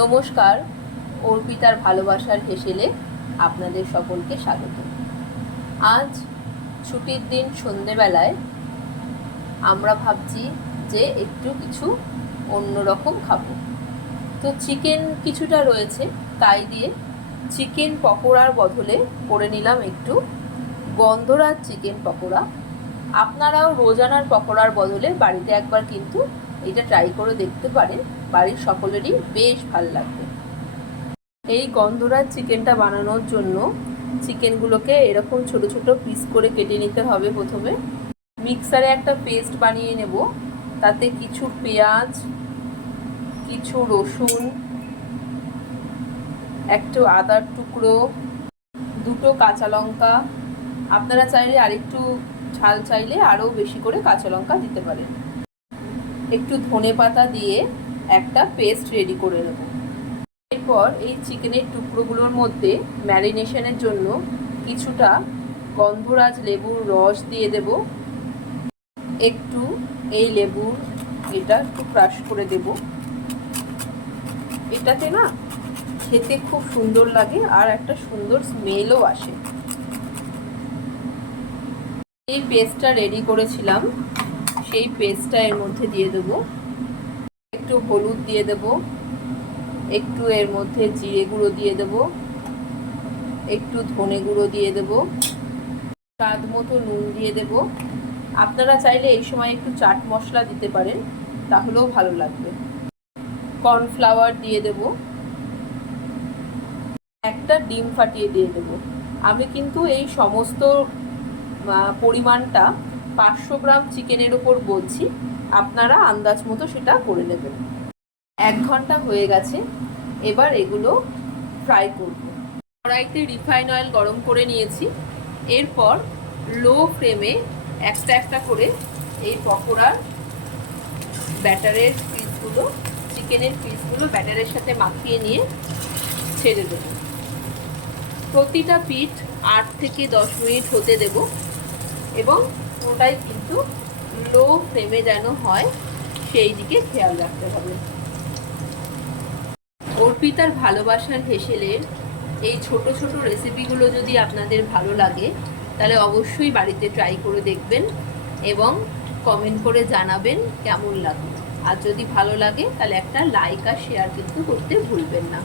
নমস্কার, অর্পিতার ভালোবাসার হেসেলে আপনাদের সকলকে স্বাগত। আজ ছুটির দিন সন্ধেবেলায় আমরা ভাবছি যে একটু কিছু অন্যরকম খাবো। তো চিকেন কিছুটা রয়েছে, তাই দিয়ে চিকেন পকোড়ার বদলে করে নিলাম একটু গন্ধরাজ চিকেন পকোড়া। আপনারাও রোজানার পকোড়ার বদলে বাড়িতে একবার কিন্তু এটা ট্রাই করে দেখতে পারেন, বাড়ির সকলেরই বেশ ভালো লাগবে। এই গন্ধরাজ চিকেনটা বানানোর জন্য চিকেনগুলোকে এরকম ছোট ছোট পিস করে কেটে নিতে হবে। প্রথমে মিক্সারে একটা পেস্ট বানিয়ে নেব, তাতে কিছু পেঁয়াজ, কিছু রসুন, একটু আদার টুকরো, দুটো কাঁচা লঙ্কা, আপনারা চাইলে আরেকটু ঝাল চাইলে আরও বেশি করে কাঁচা লঙ্কা দিতে পারেন, একটু ধনেপাতা দিয়ে একটা পেস্ট রেডি করে নেব। এরপর এই চিকেনের টুকরোগুলোর মধ্যে ম্যারিনেশনের জন্য কিছুটা গন্ধরাজ লেবুর রস দিয়ে দেব। একটু এই লেবুর এটা একটু ক্রাশ করে দেব। এটাতে না খেতে খুব সুন্দর লাগে আর একটা সুন্দর স্মেলও আসে। এই পেস্টটা রেডি করেছিলাম, সেই পেস্টটা এর মধ্যে দিয়ে দেব। একটু হলুদ দিয়ে দেব, একটু এর মধ্যে জিরে গুঁড়ো দিয়ে দেব, একটু ধনে গুঁড়ো দিয়ে দেব, স্বাদ মতো নুন দিয়ে দেব। আপনারা চাইলে এই সময় একটু চাট মশলা দিতে পারেন, তাহলেও ভালো লাগবে। কর্নফ্লাওয়ার দিয়ে দেব, একটা ডিম ফাটিয়ে দিয়ে দেব। আমি কিন্তু এই সমস্ত পরিমাণটা 500 গ্রাম চিকেনের উপর বলছি, আপনারা আন্দাজ মতো সেটা করে নেবেন। 1 ঘন্টা হয়ে গেছে, এবার এগুলো ফ্রাই করব। কড়াইতে রিফাইন অয়েল গরম করে নিয়েছি। এরপর লো ফ্লেমে একটা একটা করে এই পকোড়ার ব্যাটারের পিসগুলো, চিকেনের পিসগুলো ব্যাটারের সাথে মাখিয়ে নিয়ে ছেড়ে দেব। প্রতিটা পিঠ 8 থেকে 10 মিনিট হতে দেব এবং পুরোটাই কিন্তু লো ফ্লেমে যেন হয় সেই দিকে খেয়াল রাখতে হবে। অর্পিতার ভালোবাসার হেসেলের এই ছোট ছোট রেসিপিগুলো যদি আপনাদের ভালো লাগে তাহলে অবশ্যই বাড়িতে ট্রাই করে দেখবেন এবং কমেন্ট করে জানাবেন কেমন লাগলো। আর যদি ভালো লাগে তাহলে একটা লাইক আর শেয়ার কিন্তু করতে ভুলবেন না।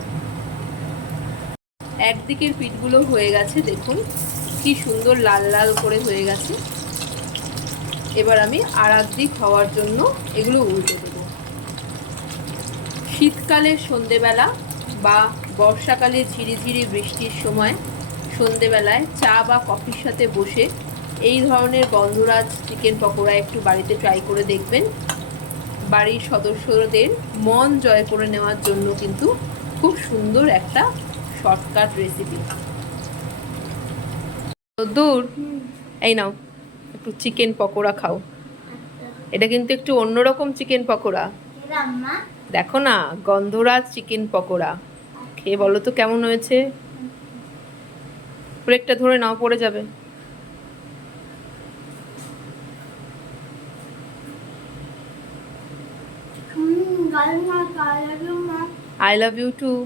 একদিকের পিঠগুলো হয়ে গেছে, দেখুন কি সুন্দর লাল লাল করে হয়ে গেছে। এবার আমি আর একদিক হওয়ার জন্য এগুলো উল্টে দেব। শীতকালের সন্ধেবেলা বা বর্ষাকালে ঝিরিঝিরি বৃষ্টির সময় সন্ধেবেলায় চা বা কফির সাথে বসে এই ধরনের গন্ধরাজ চিকেন পকোড়া একটু বাড়িতে ট্রাই করে দেখবেন। বাড়ির সদস্যদের মন জয় করে নেওয়ার জন্য কিন্তু খুব সুন্দর একটা শর্টকাট রেসিপি। দূর এই নাও একটু চিকেন পকোড়া খাও। এটা কিন্তু একটু অন্যরকম চিকেন পকোড়া, দেখো না, গন্ধরাজ চিকেন পকোড়া। খেয়ে বলো তো কেমন হয়েছে। প্লেটটা ধরে নাও, পড়ে যাবে। I love you too.